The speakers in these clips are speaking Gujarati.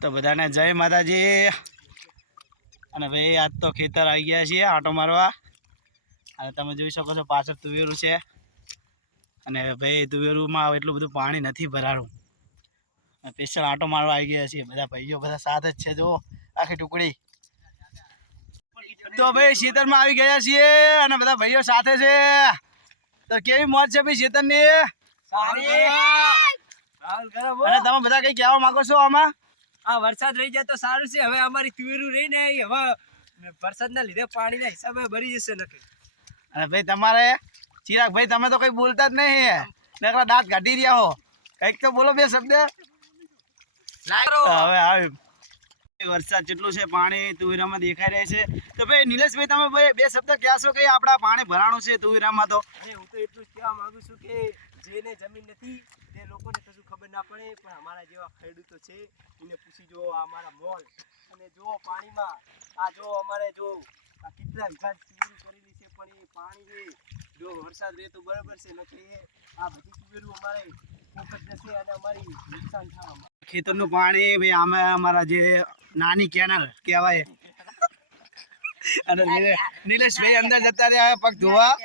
તો બધાને જય માતાજી. અને ભાઈ આજ તો ખેતર આવી ગયા છીએ આટો મારવા. અને તમે જોઈ શકો છો પાછળ તુવેરું છે. અને ભાઈ તુવેરુંમાં એટલું બધું પાણી નથી ભરાણું. સ્પેશિયલ આટો મારવા આવી ગયા છીએ. બધા ભાઈઓ બધા સાથે જ છે જો. આખી ટુકડી. તો ભાઈ ખેતરમાં આવી ગયા છીએ અને બધા ભાઈઓ સાથે છે. તો કેવી મોજ છે ભાઈ ખેતરની? અને તમે બધા કઈ કહેવા માંગો છો આમાં? આ વરસાદ રહી જાય તો સારું છે. હવે અમારી તુવેરું રહી ને હવે વરસાદના લીધે પાણીના હિસાબે ભરી જશે નક્કી અને ભાઈ તમારે ચિરાગ ભાઈ તમે તો કઈ બોલતા જ નહીં નકરા દાંત કાઢી રહ્યા હો. કંઈક તો બોલો બે શબ્દ. હવે આવે. વરસાદ જેટલું છે પાણી તુવેરામાં દેખાઈ રહે છે. તો ભાઈ નિલેશભાઈ તમે બે શબ્દ કહેશો કે આપણા પાણી ભરાણું છે તુવેરામાં તો? હું તો એટલું જ કહેવા માંગુ છું કે જેને જમીન નથી, તે લોકોને કશું ખબર ના પડે, પણ અમારા જેવા ખેડૂતો છે, એને પૂછી જુઓ અમારા મોલ. અને જો પાણીમાં, આ જો અમારે જો, આ કેટલા વીઘા તુવેરું કરેલી છે, પણ એ પાણી છે, જો વરસાદ રહે તો બરાબર છે એ આ બધી તુવેરું અમારે ફોકસ જશે અને અમારી નુકસાન થવામાં ખેતરનું પાણી, ભાઈ, આમે અમારા જે નાની કેનાલ કહેવાય. અને નિલે- નિલેશભાઈ અંદર જતા રહ્યા, પગ ધોવા.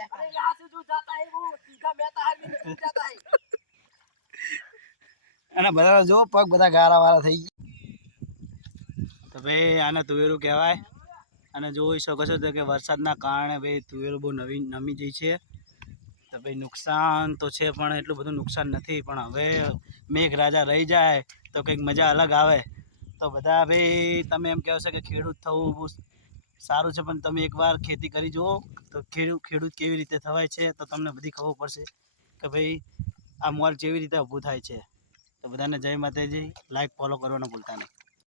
અને બધા જો પગ બધા ગારા વાળા થઈ ગયા. તો ભાઈ આને તુવેરું કહેવાય. અને જોઈ શકો છો તો કે વરસાદના કારણે ભાઈ તુવેરું બહુ નવી નમી જઈ છે. તો ભાઈ નુકસાન તો છે પણ એટલું બધું નુકસાન નથી. પણ હવે મેઘરાજા રહી જાય તો કંઈક મજા અલગ આવે. તો બધા ભાઈ તમે એમ કહો કે ખેડૂત થવું બહુ સારું છે, પણ તમે એકવાર ખેતી કરી જુઓ તો ખેડૂત ખેડૂત કેવી રીતે થવાય છે તો તમને બધી ખબર પડશે. કે ભાઈ આ મોલ કેવી રીતે ઊભું થાય છે? તો બધાને જય માતાજી લાઈક ફોલો કરવાનું ભૂલતા નહીં.